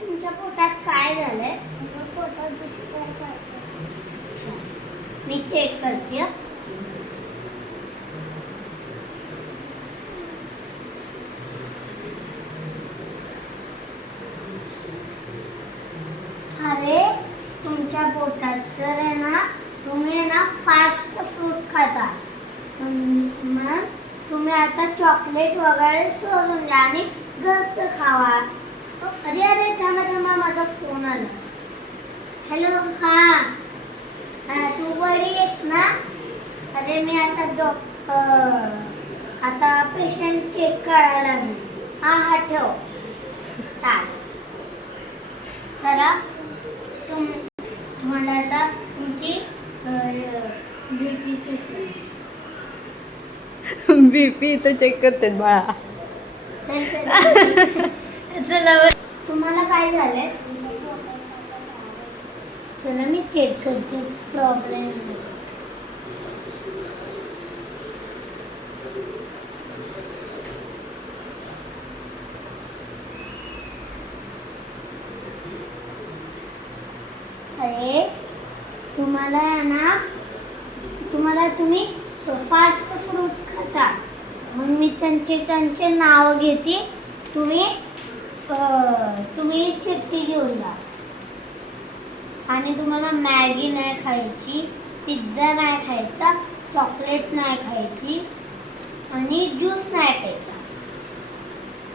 तुमच्या पोटात काय झालंय? पोटात दुखतंय काय? अच्छा, मी चेक करते हं. अरे तुमच्या पोटात जर आहे ना, तुम्ही आहे ना फास्ट फ्रूट खाता, मग तुम्ही आता चॉकलेट वगैरे सोडून द्या आणि घरचं खावा. अरे अरे थांबा थांबा, माझा फोन आला. हॅलो, हां हां, तू बरी आहेस ना? अरे मी आता आता पेशंट चेक करायला लागले. हां हां, ठेव. चालेल. चला, तुम्हाला आता तुमची बीपी चेक करायची. बीपी इथं चेक करते बाळा. चला, तुम्हाला काय झालंय? चला मी चेक करते. प्रॉब्लेम अरे तुम्हाला तुम्ही फास्ट फ्रूट खाता, मग मी त्यांचे नाव घेते. तुम्ही चिठ्ठी घेऊन जा. आणि तुम्हाला मॅगी नाही खायची, पिझ्झा नाही खायचा, चॉकलेट नाही खायची आणि ज्यूस नाही प्यायचा.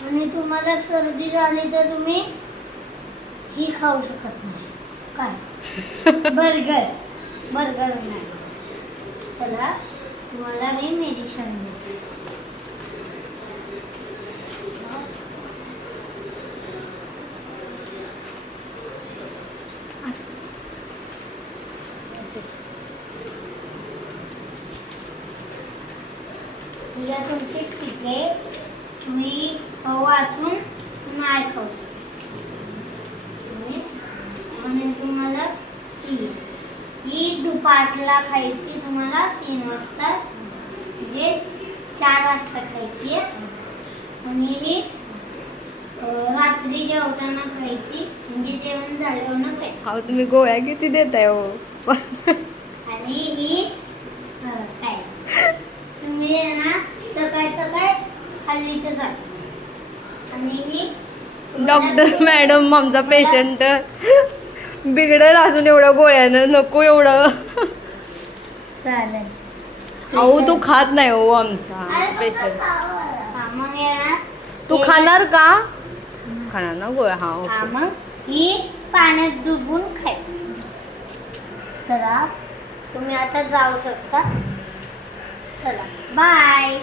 आणि तुम्हाला सर्दी झाली तर तुम्ही ही खाऊ शकत नाही. काय? बर्गर नाही. चला, तुम्हाला मी मेडिसिन देते. या तुमचे तिथे तुम्ही वाचून नाही खाऊ शकता. आणि तुम्हाला ही दुपारला खायची, तुम्हाला 3 वाजता म्हणजे 4 वाजता खायची. आणि ही रात्री जेवताना खायची, म्हणजे जेवण झाल्यावर ना खायची. अहो तुम्ही गोळ्या किती देताय हो? आणि ही काय तुम्ही आहे ना सकाळ खाल्ली तर जात. आणि ही डॉक्टर मॅडम, आमचा पेशंट बिघडेल अजून एवढ्या गोळ्यानं, नको एवढं. चालेल. अहो तू खात नाही हो आमचा पेशंट. मग येणार तू खाणार का? खाणार ना गोळ्या? हा ओके. मग ही पाण्यात डुबून खायची. चला, तुम्ही आता जाऊ शकता. चला, बाय.